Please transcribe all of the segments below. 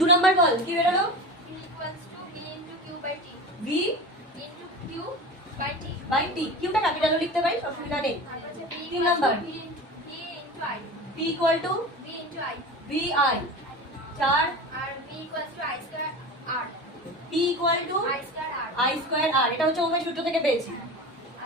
2 number বল কি বেরোলো? P equals to V into Q by T. V into Q by T. By T, কিউটা ক্যাপিটালও লিখতে পারি, অসুবিধা নেই। P 3 number V into I. P equal to V into I. V I 4, আর V equals to I square R. P equal to I square R. I square R, এটা হচ্ছে ওমের সূত্র থেকে পেয়েছি।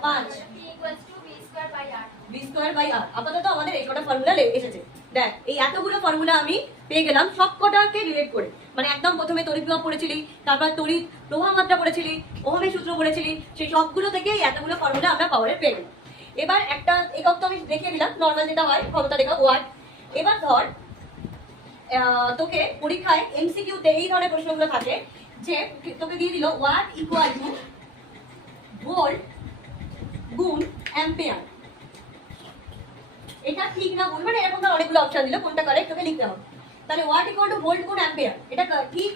5 P equals to V square by R. V square by R. আপাতত আমাদের এই কটা ফর্মুলা এসেছে। দেখ এই এতগুলো ফর্মুলা আমি পেয়ে গেলাম সব কটাকে রিলেট করে। মানে একদম প্রথমে তড়িৎ বিভব পড়েছিলি, তারপর তড়িৎ প্রবাহ মাত্রা পড়েছিলি, ওহমের সূত্র পড়েছিলি, সেই সবগুলো থেকে এই এতগুলো ফর্মুলা আমরা পাওয়ারে পেয়ে গেলাম। এবার একটা একক তো আমি দেখিয়ে দিলাম, নর্মাল যেটা হয় ক্ষমতার একক ওয়াট। এবার ধর তোকে পরীক্ষায় এমসিকিউতে এই ধরনের প্রশ্নগুলো থাকে যে তোকে দিয়ে দিল ওয়াট ইকুয়াল টু ভোল্ট গুণ অ্যাম্পিয়ার। এটা ঠিক না ভুল, মানে এরকম অনেকগুলো অপশন দিল, কোনটা কারেক্ট তোকে লিখতে হবে। তাহলে ওয়াট ইকুয়াল টু ভোল্ট গুণ অ্যাম্পিয়ার, এটা ঠিক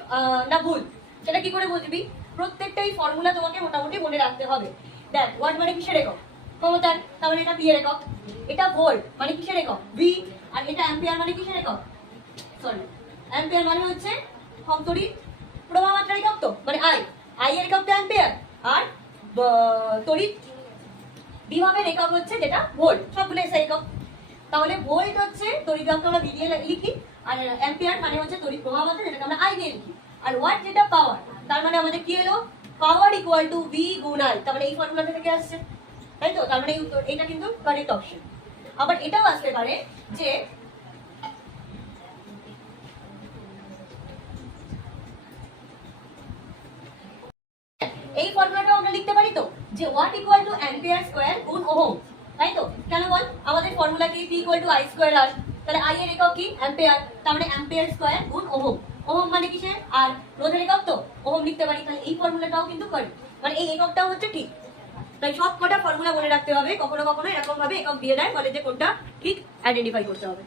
না ভুল সেটা কি করে বুঝবি? প্রত্যেকটাই ফর্মুলা তোমাকে মোটামুটি মনে রাখতে হবে। দেখ ওয়াট মানে কিসের একক? ক্ষমতার, তার মানে এটা ভি এর একক। এটা ভোল্ট মানে কিসের একক? ভি। আর এটা অ্যাম্পিয়ার মানে কিসের একক? সরি, অ্যাম্পিয়ার মানে হচ্ছে তড়িৎ প্রবাহ মাত্রার একক, তো মানে আই, আই এর একক তো অ্যাম্পিয়ার। আর তড়িৎ বিভবের একক হচ্ছে যেটা ভোল্ট, সবগুলো এসে একক। তাহলে ভোল্ট হচ্ছে তড়িৎ বিভবকে আমরা ভি দিয়ে লিখি, আর অ্যাম্পিয়ার মানে হচ্ছে তড়িৎ প্রবাহ মাত্রা, যেটাকে আমরা আই দিয়ে লিখি। আর ওয়াট যেটা পাওয়ার, তার মানে আমাদের কি এলো? পাওয়ার ইকুয়াল টু ভি গুণ আই। তার মানে এই ফর্মুলাটা থেকে আসছে, তাই তো? তার মানে এটা কিন্তু কারেক্ট অপশন। আবার এটাও আসতে পারে যে এই ফর্মুলাটাও আমরা লিখতে পারি তো, যে watt equal to ampere square গুণ ওহম, তাই তো? কেন বল? আমাদের ফর্মুলা কি? P equal to I square R. তাহলে আই এর একক কি? অ্যাম্পিয়ার, তার মানে অ্যাম্পিয়ার স্কয়ার গুণ ওহম। ওহম মানে কিসের? আর রোধের একক তো, ওহম লিখতে পারি। তাহলে এই ফর্মুলাটাও কিন্তু করি, মানে এই এককটাও হচ্ছে ঠিক। তাই সব কটা ফর্মুলা মনে রাখতে হবে, কখনো কখনো এরকম ভাবে একক দিয়ে দেয়, বলে যে কোনটা ঠিক আইডেন্টিফাই করতে হবে।